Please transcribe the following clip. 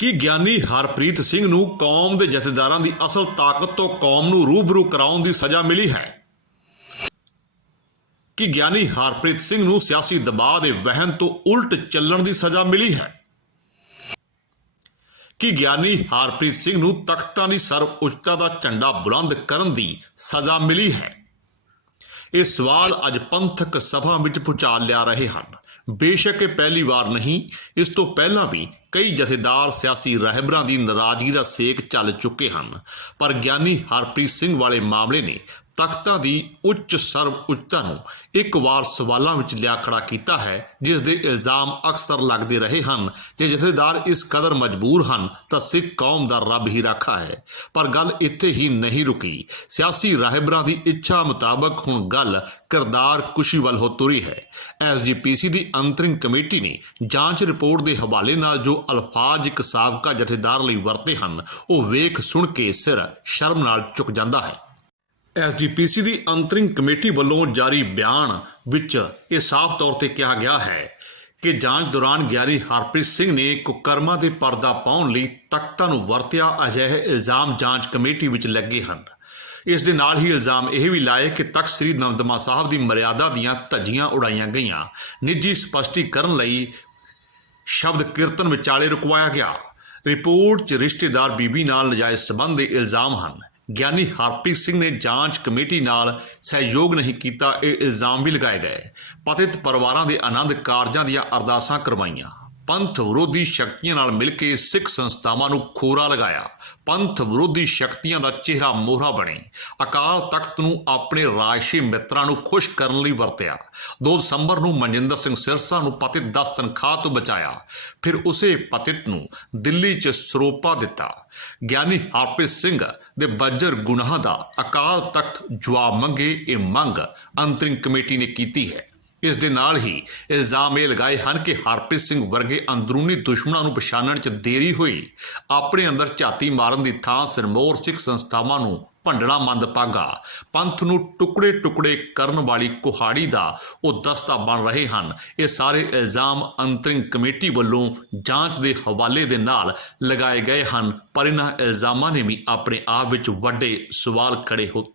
ਕਿ ਗਿਆਨੀ ਹਰਪ੍ਰੀਤ ਸਿੰਘ ਨੂੰ ਕੌਮ ਦੇ ਜਥੇਦਾਰਾਂ ਦੀ ਅਸਲ ਤਾਕਤ ਤੋਂ ਕੌਮ ਨੂੰ ਰੂਬਰੂ ਕਰਾਉਣ ਦੀ ਸਜ਼ਾ ਮਿਲੀ ਹੈ? ਕਿ ਗਿਆਨੀ ਹਰਪ੍ਰੀਤ ਸਿੰਘ ਨੂੰ ਸਿਆਸੀ ਦਬਾਅ ਦੇ ਵਹਿਣ ਤੋਂ ਉਲਟ ਚੱਲਣ ਦੀ ਸਜ਼ਾ ਮਿਲੀ ਹੈ? ਕਿ ਗਿਆਨੀ ਹਰਪ੍ਰੀਤ ਸਿੰਘ ਨੂੰ ਤਖਤਾਂ ਦੀ ਸਰਵ ਉੱਚਤਾ ਦਾ ਝੰਡਾ ਬੁਲੰਦ ਕਰਨ ਦੀ ਸਜ਼ਾ ਮਿਲੀ ਹੈ? ਇਹ ਸਵਾਲ ਅੱਜ ਪੰਥਕ ਸਭਾ ਵਿੱਚ ਪੁਚਾਲ ਲਿਆ ਰਹੇ ਹਨ। ਬੇਸ਼ੱਕ ਇਹ ਪਹਿਲੀ ਵਾਰ ਨਹੀਂ, ਇਸ ਤੋਂ ਪਹਿਲਾਂ ਵੀ ਕਈ ਜਥੇਦਾਰ ਸਿਆਸੀ ਰਹਿਬਰਾਂ ਦੀ ਨਾਰਾਜ਼ਗੀ ਦਾ ਸੇਕ ਚੱਲ ਚੁੱਕੇ ਹਨ। ਪਰ ਗਿਆਨੀ ਹਰਪ੍ਰੀਤ ਸਿੰਘ ਵਾਲੇ ਮਾਮਲੇ ਨੇ ਤਖਤਾਂ ਦੀ ਉੱਚ ਸਰਵ ਉੱਚਤਾ ਨੂੰ ਇੱਕ ਵਾਰ ਸਵਾਲਾਂ ਵਿੱਚ ਲਿਆ ਖੜਾ ਕੀਤਾ ਹੈ, ਜਿਸ ਦੇ ਇਲਜ਼ਾਮ ਅਕਸਰ ਲੱਗਦੇ ਰਹੇ ਹਨ ਕਿ ਜਥੇਦਾਰ ਇਸ ਕਦਰ ਮਜਬੂਰ ਹਨ, ਤਾਂ ਸਿੱਖ ਕੌਮ ਦਾ ਰੱਬ ਹੀ ਰਾਖਾ ਹੈ। ਪਰ ਗੱਲ ਇੱਥੇ ਹੀ ਨਹੀਂ ਰੁਕੀ। ਸਿਆਸੀ ਰਹਿਬਰਾਂ ਦੀ ਇੱਛਾ ਮੁਤਾਬਕ ਹੁਣ ਗੱਲ ਕਿਰਦਾਰ ਕੁਸ਼ੀ ਵੱਲ ਹੋ ਤੁਰੀ ਹੈ। ਐਸਜੀਪੀਸੀ ਦੀ ਅੰਤਰਿੰਗ ਕਮੇਟੀ ਨੇ ਜਾਂਚ ਰਿਪੋਰਟ ਦੇ ਹਵਾਲੇ ਨਾਲ ਜੋ ਅਲਫਾਜ਼ ਇੱਕ ਸਾਬਕਾ ਜਥੇਦਾਰ ਲਈ ਵਰਤੇ ਹਨ, ਉਹ ਵੇਖ ਸੁਣ ਕੇ ਸਿਰ ਸ਼ਰਮ ਨਾਲ ਝੁਕ ਜਾਂਦਾ ਹੈ। ਐਸਜੀਪੀਸੀ ਦੀ ਅੰਤਰਿੰਗ ਕਮੇਟੀ ਵੱਲੋਂ ਜਾਰੀ ਬਿਆਨ ਵਿੱਚ ਇਹ ਸਾਫ਼ ਤੌਰ ਤੇ ਕਿਹਾ ਗਿਆ ਹੈ ਕਿ ਜਾਂਚ ਦੌਰਾਨ ਗਿਆਨੀ ਹਰਪ੍ਰੀਤ ਸਿੰਘ ਨੇ ਕੁਕਰਮਾਂ ਦੇ ਪਰਦਾ ਪਾਉਣ ਲਈ ਤਖਤਾਂ ਨੂੰ ਵਰਤਿਆ ਅਜਿਹੇ ਇਲਜ਼ਾਮ ਜਾਂਚ ਕਮੇਟੀ ਵਿੱਚ ਲੱਗੇ ਹਨ। ਇਸ ਦੇ ਨਾਲ ਹੀ ਇਲਜ਼ਾਮ ਇਹ ਵੀ ਲਾਏ ਕਿ ਤਖਤ ਸ੍ਰੀ ਨੰਦਮਾ ਸਾਹਿਬ ਦੀ ਮਰਿਆਦਾ ਦੀਆਂ ਧੱਜੀਆਂ ਉਡਾਈਆਂ ਗਈਆਂ। ਨਿੱਜੀ ਸਪਸ਼ਟੀਕਰਨ ਲਈ ਸ਼ਬਦ ਕੀਰਤਨ ਵਿਚਾਲੇ ਰੁਕਵਾਇਆ ਗਿਆ। ਰਿਪੋਰਟ 'ਚ ਰਿਸ਼ਤੇਦਾਰ ਬੀਬੀ ਨਾਲ ਨਜਾਇਜ਼ ਸਬੰਧ ਦੇ ਇਲਜ਼ਾਮ ਹਨ। ਗਿਆਨੀ ਹਰਪ੍ਰੀਤ ਸਿੰਘ ਨੇ ਜਾਂਚ ਕਮੇਟੀ ਨਾਲ ਸਹਿਯੋਗ ਨਹੀਂ ਕੀਤਾ, ਇਹ ਇਲਜ਼ਾਮ ਵੀ ਲਗਾਏ ਗਏ। ਪਤਿਤ ਪਰਿਵਾਰਾਂ ਦੇ ਆਨੰਦ ਕਾਰਜਾਂ ਦੀਆਂ ਅਰਦਾਸਾਂ ਕਰਵਾਈਆਂ। ਪੰਥ ਵਿਰੋਧੀ ਸ਼ਕਤੀਆਂ ਨਾਲ ਮਿਲ ਕੇ ਸਿੱਖ ਸੰਸਥਾਵਾਂ ਨੂੰ ਖੋਰਾ ਲਗਾਇਆ। ਪੰਥ ਵਿਰੋਧੀ ਸ਼ਕਤੀਆਂ ਦਾ ਚਿਹਰਾ ਮੋਹਰਾ ਬਣੇ। ਅਕਾਲ ਤਖਤ ਨੂੰ ਆਪਣੇ ਰਾਜਸ਼ੀ ਮਿੱਤਰਾਂ ਨੂੰ ਖੁਸ਼ ਕਰਨ ਲਈ ਵਰਤਿਆ। 2 ਦਸੰਬਰ ਨੂੰ ਮਨਜਿੰਦਰ ਸਿੰਘ ਸਿਰਸਾ ਨੂੰ ਪਤਿਤ 10 ਤਨਖਾਹ ਤੋਂ ਬਚਾਇਆ। ਫਿਰ ਉਸੇ ਪਤਿਤ ਨੂੰ ਦਿੱਲੀ 'ਚ ਸਰੋਪਾ ਦਿੱਤਾ। ਗਿਆਨੀ ਹਰਪ੍ਰੀਤ ਸਿੰਘ ਦੇ ਬੱਜਰ ਗੁਨਾਹ ਦਾ ਅਕਾਲ ਤਖਤ ਜਵਾਬ ਮੰਗੇ, ਇਹ ਮੰਗ ਅੰਤਰਿਮ ਕਮੇਟੀ ਨੇ ਕੀਤੀ ਹੈ। ਇਸ ਦੇ ਨਾਲ ਹੀ ਇਲਜ਼ਾਮ ਇਹ ਲਗਾਏ ਹਨ ਕਿ ਹਰਪ੍ਰੀਤ ਸਿੰਘ ਵਰਗੇ ਅੰਦਰੂਨੀ ਦੁਸ਼ਮਣਾਂ ਨੂੰ ਪਛਾਣਨ 'ਚ ਦੇਰੀ ਹੋਈ। ਆਪਣੇ ਅੰਦਰ ਝਾਤੀ ਮਾਰਨ ਦੀ ਥਾਂ ਸਿਰਮੌਰ ਸਿੱਖ ਸੰਸਥਾਵਾਂ ਨੂੰ ਭੰਡਣਾ ਮੰਦਭਾਗਾ। ਪੰਥ ਨੂੰ ਟੁਕੜੇ ਟੁਕੜੇ ਕਰਨ ਵਾਲੀ ਕੁਹਾੜੀ ਦਾ ਉਹ ਦਸਤਾ ਬਣ ਰਹੇ ਹਨ। ਇਹ ਸਾਰੇ ਇਲਜ਼ਾਮ ਅੰਤਰਿੰਗ ਕਮੇਟੀ ਵੱਲੋਂ ਜਾਂਚ ਦੇ ਹਵਾਲੇ ਦੇ ਨਾਲ ਲਗਾਏ ਗਏ ਹਨ। ਪਰ ਇਹਨਾਂ ਇਲਜ਼ਾਮਾਂ ਨੇ ਵੀ ਆਪਣੇ ਆਪ ਵਿੱਚ ਵੱਡੇ ਸਵਾਲ ਖੜੇ ਹੋ